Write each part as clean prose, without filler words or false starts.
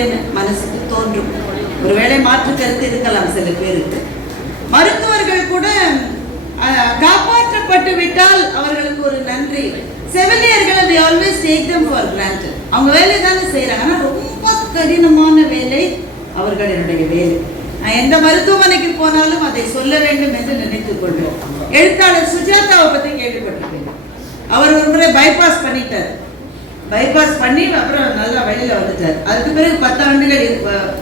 அப்படின்னு மனசுக்கு தோன்றும். ஒருவேளை மாற்று கருத்து இருக்கலாம் சில பேருக்கு. மருத்துவர்கள் கூட காப்பாற்றப்பட்டு விட்டால் அவர்களுக்கு ஒரு நன்றி. செவிலியர்களை we always take them for granted. அவங்க வேலை தானே செய்யறாங்க, ஆனால் ரொம்ப கடினமான வேலை அவர்களுடைய வேலை. நான் எந்த மருத்துவமனைக்கு போனாலும் அதை சொல்ல வேண்டும் என்று நினைத்துக் கொள்வோம். எழுத்தாளர் சுஜாதாவை பற்றி கேள்விப்பட்டிருக்கேன். அவர் ஒரு முறை பைபாஸ் பண்ணிட்டார். பைபாஸ் பண்ணி அப்புறம் நல்லா வெளியில வந்துட்டார். அதுக்கு பிறகு 10 ஆண்டுகள்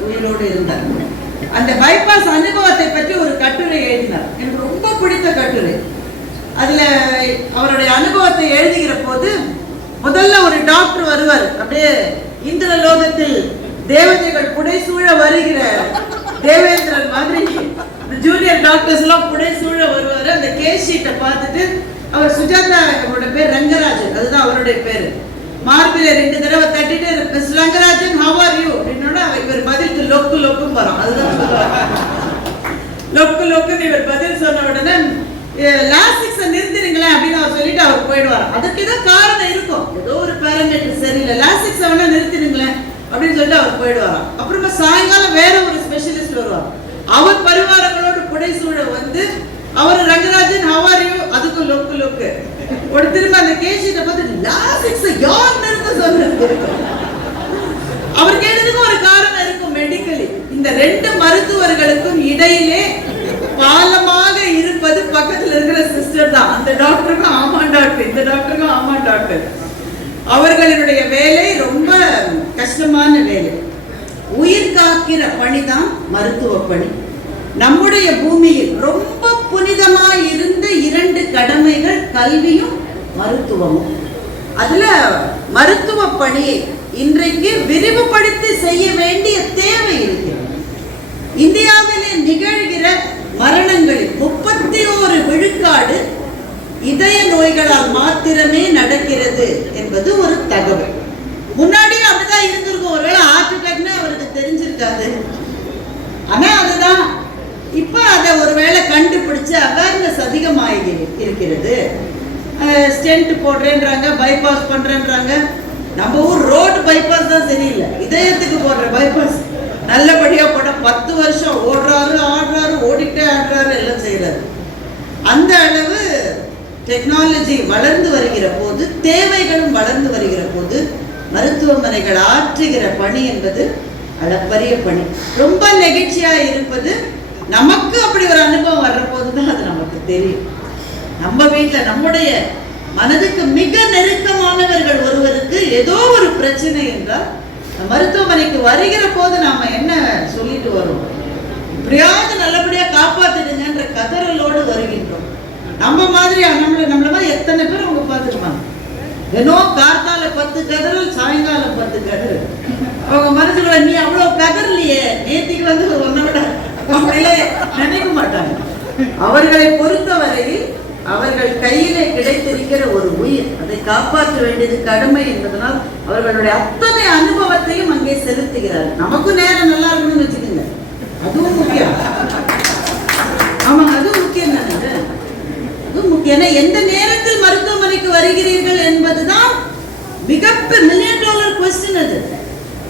உயிரோடு இருந்தார். அந்த பைபாஸ் அனுபவத்தை பற்றி ஒரு கட்டுரை எழுதினார். எனக்கு ரொம்ப பிடித்த கட்டுரை. அதுல அவருடைய அனுபவத்தை எழுதுகிற போது முதல்ல ஒரு டாக்டர் வருவார். அப்படியே இந்திர லோகத்தில் தேவதைகள் புடைசூழ வருகிற தேவேந்திரன் மாதிரி ஜூனியர் டாக்டர்ஸ் எல்லாம் புடைசூழ வருவார். அந்த கேஸ் ஷீட்டை பார்த்துட்டு அவர் சுஜாதா, அவரோட பேர் ரங்கராஜன், அதுதான் அவருடைய பேரு, மார்பில 2 தடவை தட்டிட்டு miss Rangarajan how are you அப்படின்னா இவர் பதிலுக்கு லொக்கு லொக்கும் வரும். அதுதான் லொக்கு லொக்குன்னு இவர் பதில் சொன்ன உடனே லாஸ்டிக்ஸை நிறுத்திடுங்களேன் அப்படின்னு அவர் சொல்லிட்டு அவர் போயிடுவார். அதுக்கு ஏதோ காரணம் இருக்கும், ஏதோ ஒரு பேரமீட்டர் சரியில்லை, லாஸ்டிக்ஸை வேணா நிறுத்திடுங்களேன் அப்படின்னு சொல்லிட்டு அவர் போயிடுவாராம். அப்புறமா சாயங்காலம் வேற ஒரு ஸ்பெஷலிஸ்ட் வருவார். அவர் பரிவாரங்களோடு புடைசூழ வந்து அவர் ரங்கராஜன் ஹவ் ஆர் யூ, அதுக்கு லொக்கு லொக்கு ஒரு திரும்ப அந்த கேஷிட்ட பார்த்து லாஸ்டிக்ஸை யார் நிறுத்த சொல்றது. அவர் கேட்டதுக்கு ஒரு காரணம் இருக்கும் மெடிக்கலி. இந்த 2 மருத்துவர்களுக்கும் இடையிலே பாலமாக இருப்பது பக்கத்துல இருக்கிற சிஸ்டர் தான். அந்த டாக்டருக்கும் ஆமா டாக்டர், இந்த டாக்டருக்கும் ஆமா டாக்டர். அவர்களுடைய வேலை ரொம்ப கஷ்டமான வேலை. உயிர் காக்கிற பணிதான் மருத்துவ பணி. நம்முடைய பூமியில் ரொம்ப புனிதமாய் இருந்த 2 கடமைகள் கல்வியும் மருத்துவமும். அதுல மருத்துவ பணியை இன்றைக்கு விரிவுபடுத்தி செய்ய வேண்டிய தேவை இருக்கிறது. இந்தியாவிலே நிகழ்கிற மரணங்களில் 31 விழுக்காடு இதய நோய்களால் மாத்திரமே நடக்கிறது என்பது ஒரு தகவல். முன்னாடி அப்படிதான் இருந்திருக்கும். ஒருவேளை ஹார்ட் அட்டாக்னா அவருக்கு தெரிஞ்சிருக்காது. ஆனா அதுதான் இப்ப அதை ஒருவேளை கண்டுபிடிச்சு அவேர்னஸ் அதிகமாகி இருக்கிறது. ஸ்டென்ட் போடுறேன்றாங்க, பைபாஸ் பண்றேன்றாங்க. நம்ம ஊர் ரோடு பைபாஸ் தான் சரியில்லை, இதயத்துக்கு போடுற பைபாஸ் நல்லபடியா போட 10 வருஷம் ஓடுறாரு, ஆடுறாரு, ஓடிட்டே ஆடுறாரு, எல்லாம் செய்யறாரு. அந்த அளவு டெக்னாலஜி வளர்ந்து வருகிற போது, தேவைகளும் வளர்ந்து வருகிற போது மருத்துவமனைகள் ஆற்றுகிற பணி என்பது அளப்பரிய பணி. ரொம்ப நெகிழ்ச்சியா இருப்பது நமக்கு அப்படி ஒரு அனுபவம் வர்ற போதுதான் அது நமக்கு தெரியும். நம்ம வீட்டுல நம்முடைய மனதுக்கு மிக நெருக்கமானவர்கள் ஒருவருக்கு ஏதோ ஒரு பிரச்சனை என்றால் மருத்துவமனைக்கு வருகிற போது நாம என்ன சொல்லிட்டு வரோம்? எப்படியாவது நல்லபடியா காப்பாத்திடுங்கன்ற கதறலோடு வருகின்றோம். நம்ம மாதிரி நம்மள மாதிரி எத்தனை பேர் அவங்க பார்த்துருப்பாங்க. ஏன்னோ கார்த்தால 10 கதறல், சாயங்காலம் 10 கதறல். அவங்க மனசுக்குள்ள நீ அவ்வளவு கதறலையே, நேத்திக்கு வந்து ஒன்ன விட அப்படியே நினைக்க மாட்டாங்க. அவர்களை பொறுத்தவரையில் அவர்கள் கையிலே கிடைத்திருக்கிற ஒரு உயிர், அதை காப்பாற்ற வேண்டியது கடமை என்பதனால் அவர்களுடைய அத்தனை அனுபவத்தையும் அங்கே செலுத்துகிறார்கள். நமக்கும் நேரம் நல்லா இருக்கணும்னு வச்சுக்கோங்க, அதுவும் முக்கியம். ஆமாங்க, அதுவும் முக்கியம் தானே, அதுவும் முக்கியம். ஏன்னா எந்த நேரத்தில் மருத்துவமனைக்கு வருகிறீர்கள் என்பதுதான் மிகப்பெரிய $1 மில்லியன் கொஸ்டின். அது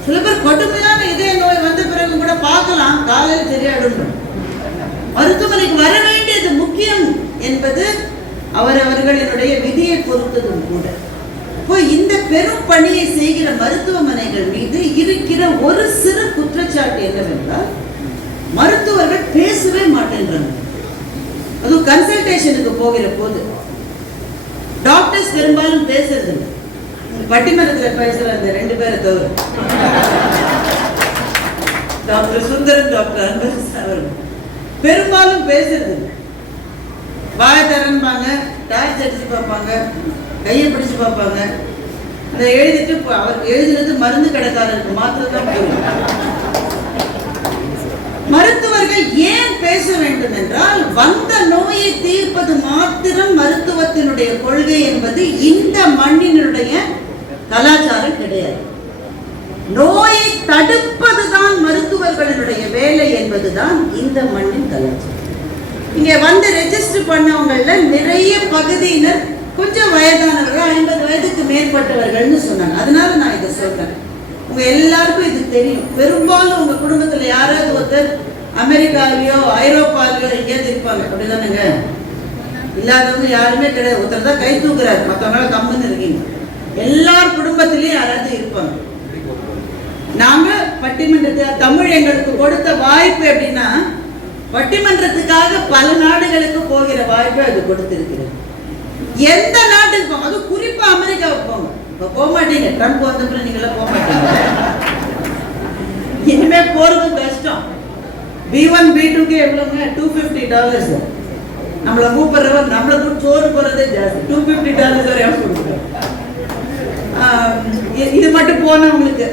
சில பேர் கடுமையான இதய நோய் வந்த பிறகு கூட பார்க்கலாம், காலையில் சரியாடும். மருத்துவமனைக்கு வர வேண்டியது முக்கியம் என்பது அவரவர்களினுடைய விதியை பொறுத்ததும் கூட. இப்போ இந்த பெரும் பணியை செய்கிற மருத்துவமனைகள் மீது இருக்கிற ஒரு சிறு குற்றச்சாட்டு என்னவென்றால், மருத்துவர்கள் பேசவே மாட்டேன்றாங்க. அதுவும் கன்சல்டேஷனுக்கு போகிற போது டாக்டர்ஸ் பெரும்பாலும் பேசுறது இல்லை. பட்டிமன்றத்தில் பேசுற அந்த 2 பேரை தவிர, டாக்டர் சுந்தரன், டாக்டர் அன்பரசு அவர்கள் பெரும்பாலும் பேசுறது இல்லை. வாயை திறன்பாங்க, டார்ச் அடிச்சு பார்ப்பாங்க, கையை பிடிச்சு பார்ப்பாங்க. அதை எழுதிட்டு அவர் எழுதினது மருந்து கடைக்காரருக்கு மாத்திரம் தான் புரியும். மருத்துவர்கள் ஏன் பேச வேண்டும் என்றால், வந்த நோயை தீர்ப்பது மாத்திரம் மருத்துவத்தினுடைய கொள்கை என்பது இந்த மண்ணினுடைய கலாச்சாரம் கிடையாது. நோயை தடுப்பதுதான் மருத்துவர்களுடைய வேலை என்பதுதான் இந்த மண்ணின் கலாச்சாரம். இங்க வந்து ரெஜிஸ்டர் பண்ணவங்கள நிறைய பகுதியினர் கொஞ்சம் வயதானவர்கள், 50 வயதுக்கு மேற்பட்டவர்கள்னு சொன்னாங்க. அதனால நான் இதை சொல்றேன். உங்க எல்லாருக்கும் இது தெரியும். பெரும்பாலும் உங்க குடும்பத்துல யாராவது ஒருத்தர் அமெரிக்காவிலயோ ஐரோப்பாவிலயோ எங்கேயாவது இருப்பாங்க, அப்படிதானுங்க? இல்லாதவங்க யாருமே கிடையாது. ஒருத்தர் தான் கை தூக்குறாரு, மற்றவங்களால கம்முன்னு இருக்கீங்க. எல்லார் குடும்பத்திலயும் யாராவது இருப்பாங்க. நாங்க பட்டிமன்றத்தை தமிழ் எங்களுக்கு கொடுத்த வாய்ப்பு எப்படின்னா, பட்டிமன்றத்துக்காக பல நாடுகளுக்கு போகிற வாய்ப்பை அது கொடுத்திருக்கிறது. எந்த நாட்டுக்கு போங்க, அது குறிப்பா அமெரிக்காவுக்கு போங்க. இப்ப போக மாட்டீங்க, ட்ரம்ப் வந்தப்பறம் நீங்க எல்லாம் போக மாட்டீங்க. இனிமே போறது கஷ்டம். B1 B2க்கு எவ்வளவுங்க? $250. நம்மளை கூப்பிடுறவர் நம்மளுக்கு சோறு போறதே ஜாஸ்தி. $250 வரையும் கொடுக்குறோம். இது மட்டும் போனவங்களுக்கு.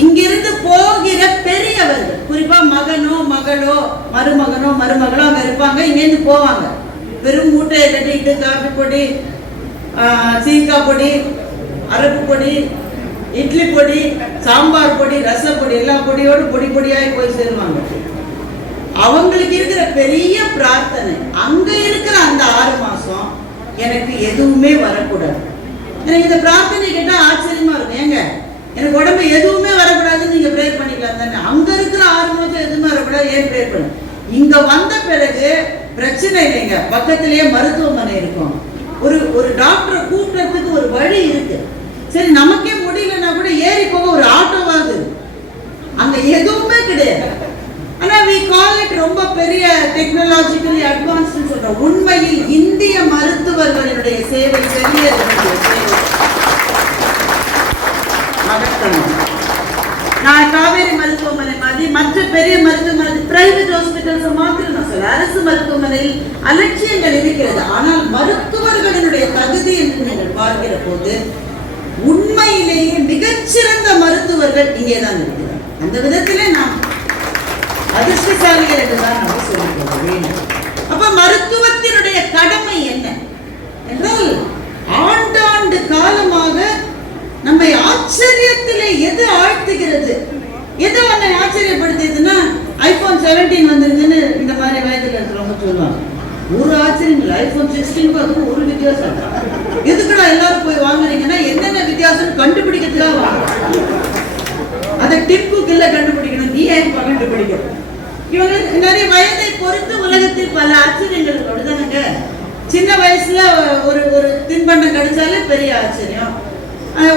இங்கிருந்து போகிற பெரியவர்கள், குறிப்பா மகனோ மகளோ மருமகனோ மருமகளோ அங்க இருப்பாங்க. இங்கிருந்து போவாங்க, வெறும் மூட்டையை கட்டிக்கிட்டு காஃபி பொடி, சீக்காய் பொடி, அரப்பு பொடி, இட்லி பொடி, சாம்பார் பொடி, ரசப்பொடி, எல்லா பொடியோடு பொடி பொடியாகி போய் சேருவாங்க. அவங்களுக்கு இருக்கிற பெரிய பிரார்த்தனை, அங்க இருக்கிற அந்த 6 மாசம் எனக்கு எதுவுமே வரக்கூடாது. எனக்கு இந்த பிரார்த்தனை கேட்டா ஆச்சரியமா இருக்கும். ஏங்க, எனக்கு உடம்பு எதுவுமே வரக்கூடாதுன்னு நீங்க ப்ரேயர் பண்ணிக்கலாம் தானே? அங்க இருக்கிற 6 மாசம் எதுவுமே வரக்கூடாது, ஏன் ப்ரேயர் பண்ண? இங்க வந்த பிறகு பிரச்சனை இல்லைங்க, பக்கத்திலேயே மருத்துவமனை இருக்கும். ஒரு டாக்டரை கூப்பிடுறதுக்கு ஒரு வழி இருக்கு. சரி, நமக்கே முடியலன்னா கூட ஏறி போக ஒரு ஆட்டோவாது. அங்க எதுவுமே கிடையாது. ஆனா we call it ரொம்ப பெரிய டெக்னாலஜிக்கலி அட்வான்ஸ்டு சொல்றோம். உண்மையில் இந்திய மருத்துவர்களுடைய சேவை நான் காவேரி மருத்துவமனை மாதிரி மற்ற பெரிய மருத்துவமனை, பிரைவேட் ஹாஸ்பிட்டல்ஸ் மாத்திரம் நான் சொல்ல, அரசு மருத்துவமனையில் அலட்சியங்கள் இருக்கிறது. ஆனால் மருத்துவர்களினுடைய தகுதி என்று நீங்கள் பார்க்கிற போது உண்மையிலேயே மிகச்சிறந்த மருத்துவர்கள் இங்கேதான் இருக்கிறார். அந்த விதத்திலே நாம் அதிர்ஷ்டசாலிகள் என்றுதான் நம்ம சொல்லிக்கிறோம். அப்ப மருத்துவத்தினுடைய கடமை என்ன என்றால், ஆண்டாண்டு காலமாக நம்மை ஆச்சரியத்திலே எது ஆழ்த்துகிறது, எது நம்மை ஆச்சரியப்படுத்தியதுன்னா, ஐபோன் 17 வந்துருக்குன்னு இந்த மாதிரி வயதுல இருக்கிறவங்க சொல்லுவாங்க. ஒரு ஆச்சரியம் இல்லை. ஐபோன் 16 அதுக்கு ஒரு வித்தியாசம். எதுக்குடா எல்லாரும் போய் வாங்குறீங்கன்னா, என்னென்ன வித்தியாசம் கண்டுபிடிக்கிறதுக்காக வாங்க. அதை டிப்புக்கு இல்லை கண்டுபிடிக்கணும், நீ ஏன் கண்டுபிடிக்கணும்? இவங்க நிறைய வயதை பொறுத்து உலகத்தில் பல ஆச்சரியங்கள் அப்படிதானுங்க. சின்ன வயசுல ஒரு தின்பண்டம் கிடைச்சாலே பெரிய ஆச்சரியம்.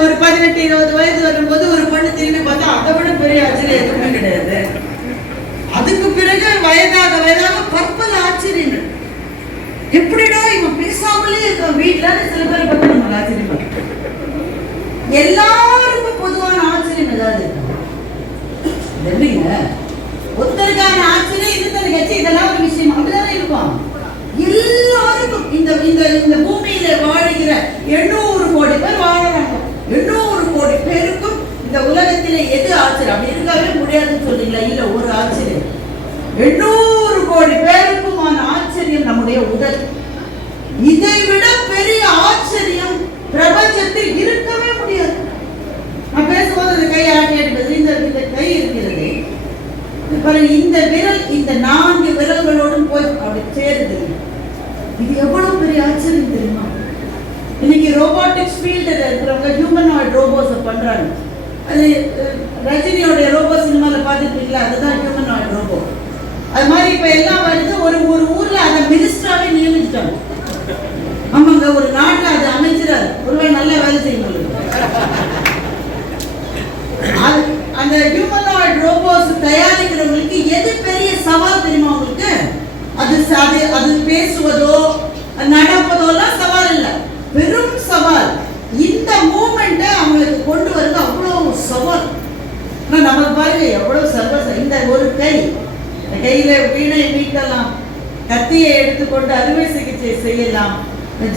ஒரு 18-20 வயது வரும்போது ஒரு பொண்ணு திரும்பி பார்த்தா அதை விட பெரிய ஆச்சரியம் எதுவுமே கிடையாது. அதுக்கு பிறகு வயதாக பற்பல ஆச்சரியங்கள். எப்படிடா இவன் பேசாமலே இருக்க வீட்டுல சில பேர் பார்த்து நம்ம ஆச்சரியம். எல்லாருக்கும் பொதுவான ஆச்சரியம் ஏதாவது இல்லைங்க. ஒருத்தருக்கான ஆச்சரியம் இன்னொருத்தருக்கு வச்சு இதெல்லாம் ஒரு விஷயம் அப்படிதானே இருக்கும். எல்லாருக்கும் இந்த பூமியில வாழ்கிற 800 கோடி பேர் வாழறாங்க. 800 கோடி பேருக்கும் இந்த உலகத்திலே எது ஆச்சரியம்? அப்படி இருக்கவே முடியாதுன்னு சொல்றீங்களா? இல்ல, ஒரு ஆச்சரியம் 800 கோடி பேருக்குமான ஆச்சரியம் நம்முடைய உடல். இதை விட பெரிய ஆச்சரியம் பிரபஞ்சத்தில் இருக்கவே முடியாது. நான் பேசும்போது இந்த கை ஆட்டியாடுறது, இந்த கை இருக்கிறது, இந்த விரல் இந்த 4 விரல்களோடும் போய் அப்படி சேருது. இது எவ்வளவு பெரிய ஆச்சரியம் தெரியுமா? இன்னைக்கு ரோபோட்டிக்ஸ் ஃபீல்டு இருக்கிறவங்க ஹியூமனாய்டு ரோபோஸ் பண்றாங்க. அது ரஜினியோடைய ரோபோ சினிமால பார்த்துருக்கீங்களா? அதுதான் ஹியூமனாய்டு ரோபோ. அது மாதிரி இப்ப எல்லாம் வருது. ஒரு ஊர்ல அதை மினிஸ்டராவே நியமிச்சிட்டாங்க. ஆமாங்க, ஒரு நாட்டுல அது அமைச்சராரு. ஒருவேளை நல்லா வேலை செய்யணும். அந்த ஹியூமனாய்டு ரோபோஸ் தயாரிக்கிறவங்களுக்கு எது பெரிய சவால் தெரியுமா உங்களுக்கு? அது பேசுவதோ நடப்பதோ எல்லாம் சவால் இல்லை, பெரும் சவால். இந்த மூமெண்ட்டை அவங்களுக்கு கொண்டு வருது அவ்வளவு சவால். ஆனால் நமக்கு பாருங்க எவ்வளவு சர்வச. இந்த ஒரு கையில வீணை மீட்டலாம், கத்தியை எடுத்துக்கொண்டு அறுவை சிகிச்சை செய்யலாம்.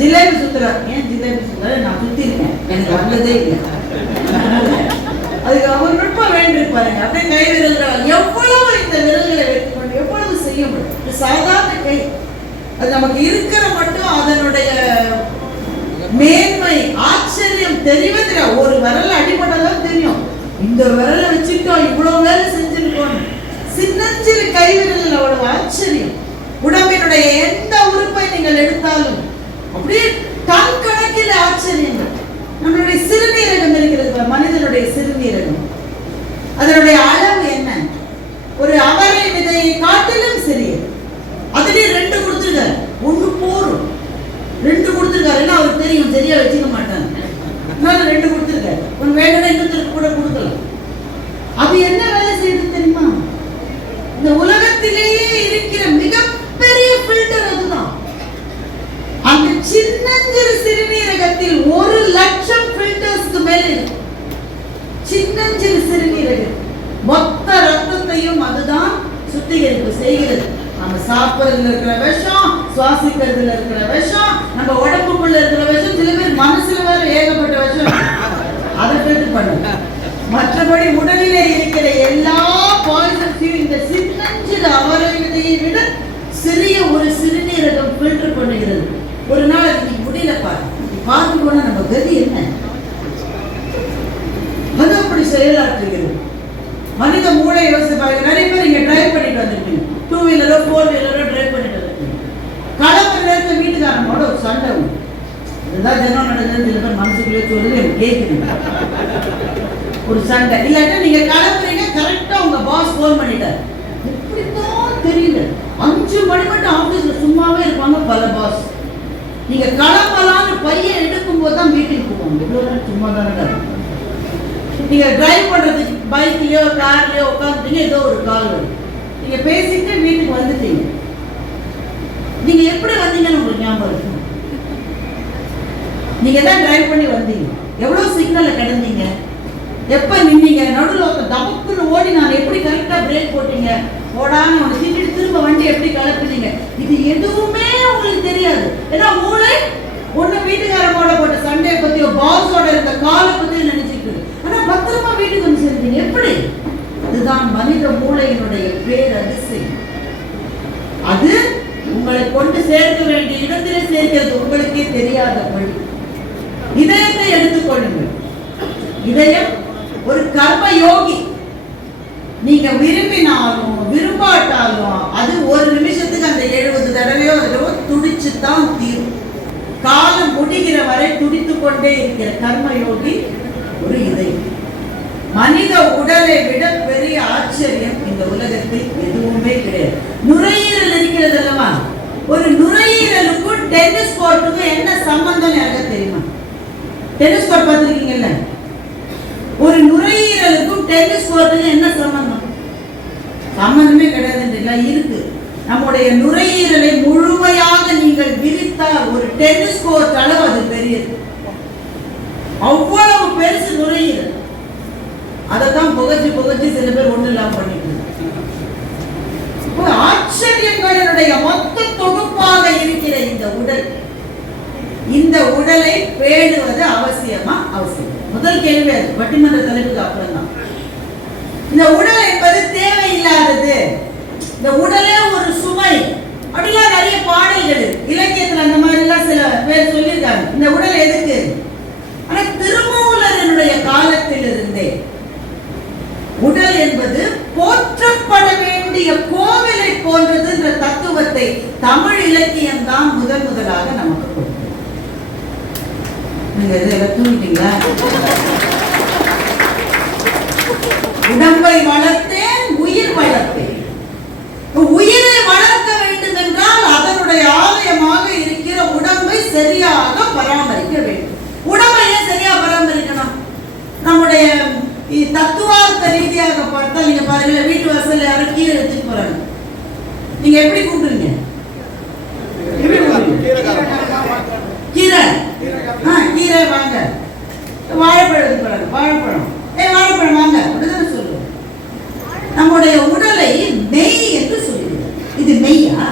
ஜிலேபி சுத்துறாரு. ஏன் ஜிலேபி சுத்துறாரு? நான் சுத்திருக்கேன், எனக்கு வந்ததே இல்லை. அதுக்கு அவர் நுட்பம் வேண்டியிருப்பாருங்க. அப்படியே கை விரல்கள் எவ்வளவு இந்த விரல்களை வைத்துக்கொண்டு எவ்வளவு செய்ய முடியும்? இது சாதாரண கை. அது நமக்கு இருக்கிற மட்டும் அதனுடைய மேன்மை ஆச்சரியம் தெரிவதில்லை. ஒரு விரல் அடிபட்டதான் தெரியும். இந்த விரலை வச்சுட்டோம் இவ்வளவு வேலை செஞ்சிருக்கோம். சின்னஞ்சிறு கை விரல் அவ்வளவு ஆச்சரியம். உடம்பினுடைய எந்த உறுப்பை நீங்கள் எடுத்தாலும் அப்படியே டன் கணக்கில் ஆச்சரியங்கள். நம்மளுடைய சிறுநீரகம் இருக்கிறது, மனிதனுடைய சிறுநீரகம், அதனுடைய அளவு என்ன? ஒரு அவரை விதையை காட்டிலும் சிறியது. அதுலயே 2 கொடுத்துருக்காரு, 1 போரும், 2 கொடுத்துருக்காரு. ஏன்னா அவருக்கு தெரியும் சரியா வச்சுக்க மாட்டாங்க, 2 கொடுத்துருக்காரு. ஒன்று வேணும்னா இன்னொருத்தருக்கு கூட கொடுக்கலாம். அது என்ன வேலை செய்யுது தெரியுமா? இந்த உலகத்திலேயே இருக்கிற மிகப்பெரிய ஃபில்டர் அதுதான். அந்த சின்னஞ்சிறு சிறுநீரகத்தில் 1,00,000 ஃபில்டர்ஸ்க்கு மேல இருக்கு. சின்னஞ்சிறு சிறுநீரகம் மொத்த ரத்தத்தையும் அதுதான் சுத்திகரிப்பு செய்கிறது. நம்ம சாப்பிடுறதுல இருக்கிற விஷம், சுவாசிக்கிறதுல இருக்கிற விஷம், நம்ம உடம்புக்குள்ள இருக்கிற விஷம், சில பேர் மனசுல வேற ஏகப்பட்ட விஷம், அதை ஃபில்டர் பண்ணுங்க. மற்றபடி உடலிலே இருக்கிற எல்லா பாய்சன்ஸையும் இந்த சின்னஞ்சிறு அவரை விதையை விட சிறிய ஒரு சிறுநீரகம் ஃபில்டர் பண்ணுகிறது. ஒரு நாள் அதுக்கு முடியல பார்த்து போனா நம்ம கதி என்ன? அது அப்படி செயலாற்றுகிறது. மனித மூளை யோசிப்பாங்க. நிறைய பேர் இங்க டிரைவ் பண்ணிட்டு வந்திருப்பீங்க, 2 வீலரோ 4 வீலரோ டிரைவ் பண்ணிட்டு வந்திருப்பீங்க. கிளம்புற நேரத்தில் வீட்டுக்காரனோட ஒரு சண்டை உண்டு. இதுதான் தினம் நடந்தது. சில பேர் மனசுக்குள்ளே சொல்லி எனக்கு கேட்குறீங்க ஒரு சண்டை. இல்லாட்டா நீங்க கிளம்புறீங்க, கரெக்டா உங்க பாஸ் போன் பண்ணிட்டாரு. எப்படித்தான் தெரியல, 5 மணி மட்டும் ஆபீஸ்ல சும்மாவே இருப்பாங்க பல பாஸ். நீங்க கிளம்பலான்னு பையன் எடுக்கும் போது தான் மீட்டிங் போவாங்க. இவ்வளவு நேரம் சும்மா தானே நீங்க டிரைவ் பண்றதுக்கு பைக்லயோ கார்லயோ உட்காந்துட்டீங்க, ஏதோ ஒரு கால் வரும், நீங்க பேசிட்டு வீட்டுக்கு வந்துட்டீங்க. நீங்க எப்படி வந்தீங்கன்னு உங்களுக்கு ஞாபகம் இருக்கும்? நீங்க தான் டிரைவ் பண்ணி வந்தீங்க. எவ்வளவு சிக்னல்ல கிடந்தீங்க, எப்ப நின்னீங்க, நடுவில் தபக்குன்னு ஓடி நான் எப்படி கரெக்டா பிரேக் போட்டீங்க, ஓடாம உங்களை திட்டிட்டு திரும்ப வண்டி எப்படி கலப்புனீங்க, இது எதுவுமே உங்களுக்கு தெரியாது. ஏன்னா மூளை ஒண்ணு வீட்டுக்காரமோட போட்ட சண்டையை பத்தியோ பாஸோட இருக்க காலை பத்தியோ நினைச்சிட்டு, ஆனா பத்திரமா வீட்டுக்கு வந்து சேர்ந்தீங்க. எப்படி? அதுதான் மனித மூளையினுடைய பேரதிசயம். அது உங்களை கொண்டு சேர்க்க வேண்டிய இடத்திலே சேர்க்கிறது உங்களுக்கே தெரியாத வழி. இதயத்தை எடுத்துக்கொள்ளுங்கள். இதயம் ஒரு கர்ம யோகி. நீங்க விரும்பினாலும் விரும்பாட்டாலும் அது ஒரு நிமிஷத்துக்கு அந்த 70 தடவையோ அதுவோ துடிச்சுதான் தீரும். காலம் முடிகிற வரை துடித்து கொண்டே இருக்கிற கர்ம யோகி ஒரு இதயம். மனித உடலை விட பெரிய ஆச்சரியம் இந்த உலகத்தில் எதுவுமே கிடையாது. நுரையீரல் இருக்கிறது அல்லவா, ஒரு நுரையீரலுக்கும் டென்னிஸ் கோர்ட்டுக்கும் என்ன சம்பந்தம் யாருக்கு தெரியுமா? டென்னிஸ் கோர்ட் பார்த்துருக்கீங்கல்ல, ஒரு நுரையீரலுக்கும் டென்னிஸ் கோர்ட்டுக்கும் என்ன சம்பந்தம்? சம்பந்தமே கிடையாது. இருக்கு. நம்முடைய நுரையீரலை முழுமையாக நீங்கள் விரித்தால் ஒரு டென்னிஸ் கோர்ட் அளவு அது பெரியது. அவ்வளவு பெருசு நுரையீரல். அதைத்தான் புகச்சு சில பேர் ஒண்ணு இல்லாம பண்ணிட்டு ஆச்சரியங்களினுடைய மொத்த தொகுப்பாக இருக்கிற இந்த உடல், இந்த உடலை பேணுவது அவசியமா? அவசியம். முதல் கேள்வி அது. பட்டிமன்ற தலைப்புக்கு அப்புறம் தான். இந்த உடல் என்பது தேவையில்லாதது, இந்த உடலே ஒரு சுமை அப்படிலாம் நிறைய பாடல்கள் இலக்கியத்துல அந்த மாதிரி எல்லாம் சில பேர் சொல்லியிருக்காங்க. இந்த உடல் எதுக்கு? ஆனா திருமூலருடைய காலத்திலிருந்தே உடல் என்பது போற்றப்பட வேண்டிய கோவிலை போன்றது என்ற தத்துவத்தை தமிழ் இலக்கியம் தான் முதலாக நமக்கு கொடுத்தது. நீங்க இதெல்லாம் தூங்கிட்டீங்களா? உடம்பை வளர்த்தேன், உயிர் வளர்த்தேன். உயிரை வளர்க்க வேண்டும் என்றால் அதனுடைய ஆலயமாக இருக்கிற உடம்பை சரியாக பராமரிக்க வேண்டும். உடம்பை ஏன் சரியா பராமரிக்கணும்? நம்முடைய தத்துவார்த்த ரீதியாக பார்த்தால் நீங்க பாருங்க, வீட்டு வாசல்ல யாரும் கீரை வச்சுட்டு போறாங்க, நீங்க எப்படி கூப்பிடுறீங்க? கீரை, கீரை வாங்க. வாழைப்பழம் எடுத்து போறாங்க, வாழைப்பழம், வாழைப்பழம் வாங்க அப்படிதான் சொல்லுவோம். நம்முடைய உடலை மெய் என்று சொல்லுகிறது. இது மெய்யா?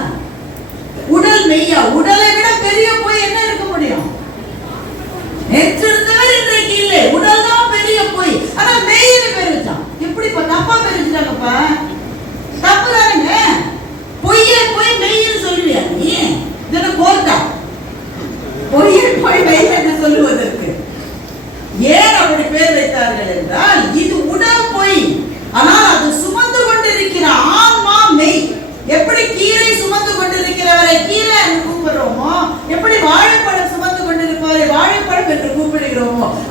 உடல் மெய்யா? உடலை விட பெரிய போய் என்ன இருக்க முடியும்? நேற்று இருந்தவர் இன்றைக்கு இல்லை. உடல் தான் பெரிய போய். ஆனா மெய்னு பேர் வச்சான். எப்படி தப்பா பேர் வச்சுட்டாங்கப்பா? தப்பு தானுங்க. பொய்யை போய் மெய்ன்னு சொல்லுவியா நீ? இது கோர்ட்டா? பொய்யை போய் மெய் என்று சொல்லுவதற்கு ஏன் அப்படி பேர் வைத்தார்கள் என்றால் இது உடல் பொய், ஆனால் அது சுமந்து கொண்டிருக்கிற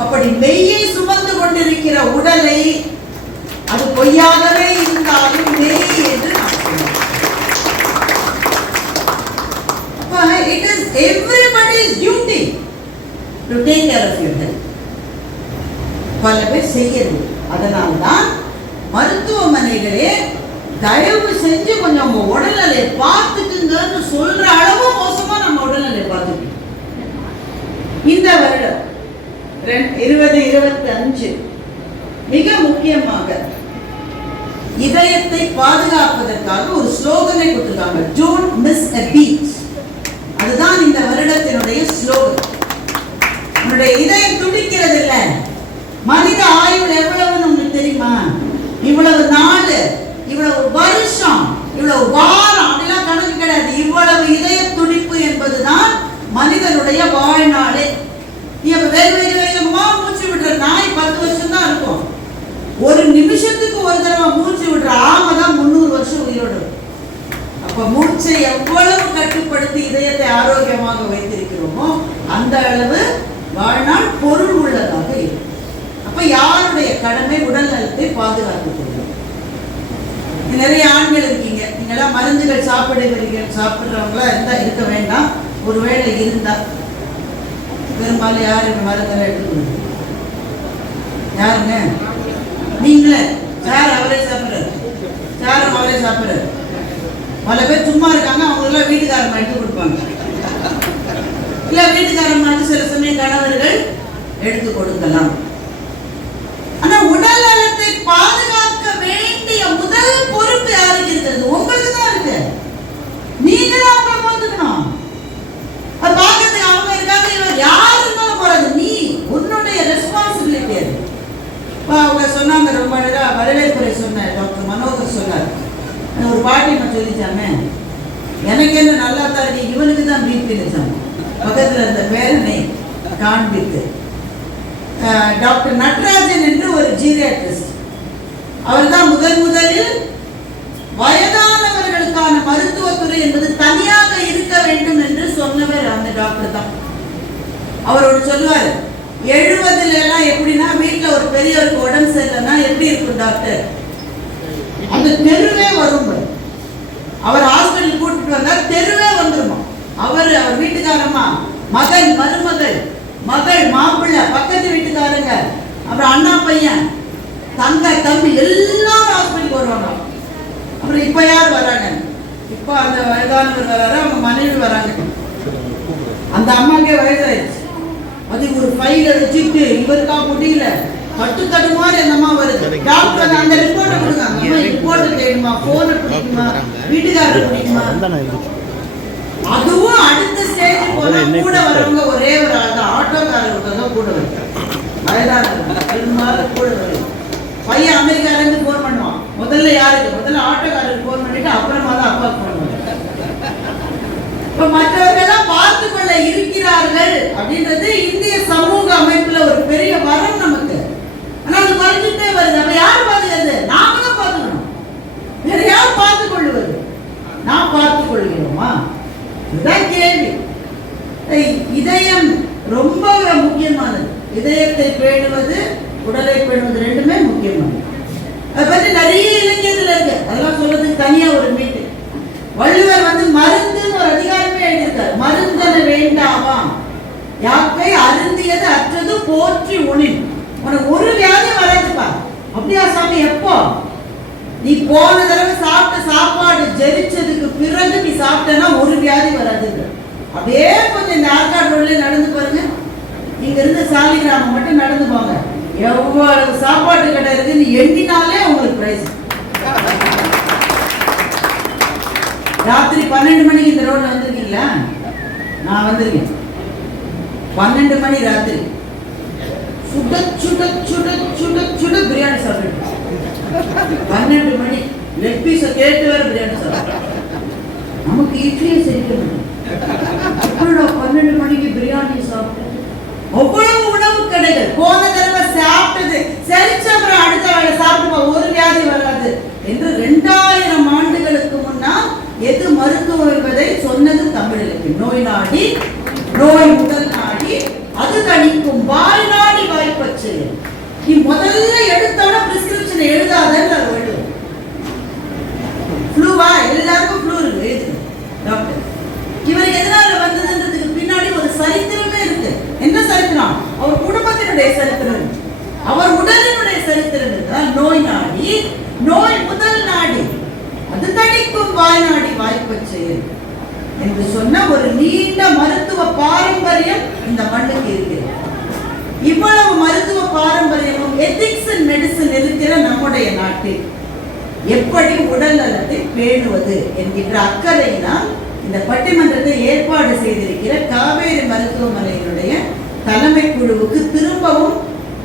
அப்படி மெய்யை சுமந்து கொண்டிருக்கிற உடலை அது பொய்யாகவே இருந்தாலும் மெய் என்று நாம் சொல்லுவோம். It is everybody's duty to take care of your health. பல பேர் செய்யறது. அதனால்தான் மருத்துவமனைகளே தயவு செஞ்சு கொஞ்சம் உங்க உடல்நிலையை பார்த்துக்குங்கன்னு சொல்ற அளவு மோசமா நம்ம உடல்நிலையை பார்த்துக்கணும். இந்த வருடம் 2025 மிக முக்கியமாக இதயத்தை பாதுகாப்பதற்காக ஒரு ஸ்லோகனை கொடுத்திருக்காங்க. Don't miss a beat. அதுதான் இந்த வருடத்தினுடைய ஸ்லோகன். உன்னுடைய இதயம் துடிக்கிறது இல்ல, மனித ஆயுள் எவ்வளவுன்னு உங்களுக்கு தெரியுமா? இவ்வளவு நாள், இவ்வளவு வருஷம், இவ்வளவு வாரம் அப்படிலாம் கணக்கு கிடையாது. இவ்வளவு இதய துடிப்பு என்பதுதான் மனிதனுடைய வாழ்நாளே. வேக வேகமா மூச்சு விடுற நாய் 10 வருஷம் தான் இருக்கும். ஒரு நிமிஷத்துக்கு ஒரு தடவை மூச்சு விடுற ஆமை தான் 300 வருஷம் உயிரோடு. அப்ப மூச்சை எவ்வளவு கட்டுப்படுத்தி இதயத்தை ஆரோக்கியமாக வைத்திருக்கிறோமோ அந்த அளவு வாழ்நாள் பொருள் உள்ளதாக இருக்கும். அப்ப யாருடைய கடமை உடல் நலத்தை பாதுகாத்துக் நிறைய ஆண்கள் இருக்கீங்க, நீங்கெல்லாம் மருந்துகள் சாப்பிடுறவங்களா இருந்தா இருக்க வேண்டாம். ஒருவேளை இருந்தா பெரும்பாலும் யாரு மருந்தெல்லாம் எடுத்துக்கணும்? யாருங்க? நீங்களே. சார் அவரே சாப்பிடுறாரு, சாரும் அவரே சாப்பிடுறாரு. பல பேர் சும்மா இருக்காங்க, அவங்களெல்லாம் வீட்டுக்காரம்மா எடுத்து கொடுப்பாங்க. இல்ல வீட்டுக்காரம்மாக்கு சில சமயம் கணவர்கள் எடுத்து கொடுக்கலாம். ஆனா உடல் நலத்தை பாதுகாக்க வேண்டிய முதல் பொறுப்பு யாருக்கு இருக்கிறது? உங்களுக்கு தான் இருக்கு. நீங்க தான் அவங்களை பார்த்துக்கணும். அது பார்க்கறதுக்கு அவங்க இருக்காங்க, இவர் யாரு இருந்தாலும் போறாது. நீ உன்னுடைய ரெஸ்பான்சிபிலிட்டி அது. அவங்க சொன்னாங்க, ரொம்ப நேரம் வரவேற்புரை சொன்ன டாக்டர் மனோகர் சொன்னார். ஒரு பாட்டி நான் சொல்லிச்சாங்க, எனக்கு என்ன நல்லா தான் இருக்கு, இவனுக்கு தான் பிபி இருந்துச்சாங்க. பக்கத்தில் இருந்த பேரனை காண்பித்து டாக்டர் நட்ராஜன் என்று ஒரு ஜீரியாட்ரிஸ்ட், அவர் தான் முதலில் வயதானவர்களுக்கான மருத்துவத்துறை என்பது தனியாக இருக்க வேண்டும் என்று சொன்னவர் அந்த டாக்டர் தான். அவரோட சொல்லுவார், 70 எல்லாம் எப்படின்னா வீட்டில் ஒரு பெரியவருக்கு உடம்பு சரியில்லைன்னா எப்படி இருக்கும் டாக்டர், அந்த தெருவே வரும். அவர் ஹாஸ்பிட்டல் கூட்டிட்டு வந்தார், தெருவே வந்துருமா. அவர் வீட்டுக்காரம்மா, மகன் மருமகள், மகள் மாப்பிள்ளை, பக்கத்து வீட்டுக்காரங்க, அப்புறம் அண்ணா பையன், தங்க தம்பி எல்லாரும் ஹாஸ்பிட்டலுக்கு வருவாங்க. அப்புறம் இப்ப யார் வராங்க? இப்ப அந்த வயதானவர் வராரு, அவங்க மனைவி வராங்க. அந்த அம்மாக்கே வயசாயிடுச்சு. அது ஒரு ஃபைல வச்சுட்டு இவருக்கா முடியல, தட்டு மாதிரி அந்த அம்மா வருது. டாக்டர் அந்த ரிப்போர்ட்டை கொடுங்க, ரிப்போர்ட்டை தேடுமா, போனை பிடிக்குமா, வீட்டுக்காரர் பிடிக்குமா. அதுவும் அடுத்த ஸ்டேஜ் போனா கூட வரவங்க ஒரே ஒரு ஆள் தான், ஆட்டோக்காரர் தான் கூட வருது. வயதானவர் கூட வருது. பையன் அமெரிக்காலேருந்து போன் பண்ணுவான். முதல்ல யாருக்கு? முதல்ல ஆட்டோக்காரருக்கு போன் பண்ணிட்டு அப்புறமா தான் அப்பாவுக்கு போன் பண்ணுவாங்க. இப்ப மற்றவர்களெல்லாம் பார்த்து கொள்ள இருக்கிறார்கள் அப்படின்றது இந்திய சமூக அமைப்புல ஒரு பெரிய வரம் நமக்கு. ஆனா அது குறைஞ்சிட்டே வருது. அப்ப யார் பாத்துக்கிறது? நாம தான் பாத்துக்கணும். வேற யார் பார்த்துக் கொள்வது? நான் பார்த்துக் கொள்கிறோமா? இதுதான் கேள்வி. இதயம் ரொம்ப முக்கியமானது. இதயத்தை பேணுவது, உடலை பேணுவது ரெண்டுமே முக்கியமானது. அதை பற்றி நிறைய இலக்கியத்தில் இருக்கு, அதெல்லாம் சொல்றதுக்கு தனியா ஒரு மீட்டு. வள்ளுவர் மருந்துன்னு ஒரு அதிகாரமே எழுதியிருக்காரு. மருந்தன வேண்டாமாம், யாக்கை அருந்தியது அற்றது போற்றி உணின். உனக்கு ஒரு வியாதி வராதுப்பா. அப்படியா சாமி? எப்போ? நீ போன தடவை சாப்பிட்ட சாப்பாடு ஜெரிச்சதுக்கு பிறகு நீ சாப்பிட்டனா ஒரு வியாதி வராது. அப்படியே கொஞ்சம் இந்த ஆற்காடு ரோட்ல நடந்து பாருங்க, இங்க இருந்து சாலிகிராமம் மட்டும் நடந்து போங்க, எவ்வளவு சாப்பாட்டு கடை இருக்கு நீ எண்ணினாலே உங்களுக்கு பிரைஸ். ராத்திரி 12 மணிக்கு இந்த ரோட்ல வந்திருக்கீங்களா? நான் வந்திருக்கேன். 12 மணி ராத்திரி சுட சுட சுட சுட சுட பிரியாணி சாப்பிட்டு 12 மணி லெக் பீஸை கேட்டு வேற பிரியாணி சாப்பிட்டு நமக்கு இட்லியை செரிக்கணும். 12 மணிக்கு பிரியாணி சாப்பிட்டு அவ்வளவு உணவு கடைகள். போன தடவை சாப்பிட்டது செரிச்ச அப்புறம் அடுத்த வேலை சாப்பிட்டு ஒரு வியாதி வராது என்று 2000 ஆண்டுகளுக்கு முன்னால் எது மருத்துவம் என்பதை சொன்னது தமிழ் இலக்கியம். நோய் நாடி நோய் முதல் நாடி அது தணிக்கும் வாய் நாடி வாய்ப்பு முதல்ல எடுத்தோட பிரிஸ்கிரிப்ஷன் எழுதாதன்னு அது எழுதும். ஃப்ளூவா, எல்லாருக்கும் ஃப்ளூ இருக்கு, எழுது டாக்டர். இவருக்கு எதனால வந்ததுன்றதுக்கு பின்னாடி ஒரு சரித்திரமே இருக்கு. என்ன சரித்திரம்? அவர் குடும்பத்தினுடைய சரித்திரம், அவர் உடலினுடைய சரித்திரம் என்றால் நோய் நாடி, நோய் முதல் நாடி, அது தணிக்கும் வாய் நாடி வாய்ப்பச் செயல் என்று சொன்ன ஒரு நீண்ட மருத்துவ பாரம்பரியம் இந்த மண்ணுக்கு இருக்கிறது. இவ்வளவு மருத்துவ பாரம்பரியமும் எத்திக்ஸ் அண்ட் மெடிசன் இருக்கிற நம்முடைய நாட்டில் எப்படி உடல் நலத்தை பேணுவது என்கின்ற அக்கறையினால் இந்த பட்டிமன்றத்தை ஏற்பாடு செய்திருக்கிற காவேரி மருத்துவமனையினுடைய தலைமை குழுவுக்கு திரும்பவும்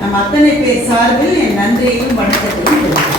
நம் அத்தனை பேர் சார்பில் என் நன்றியையும் வணக்கத்தையும்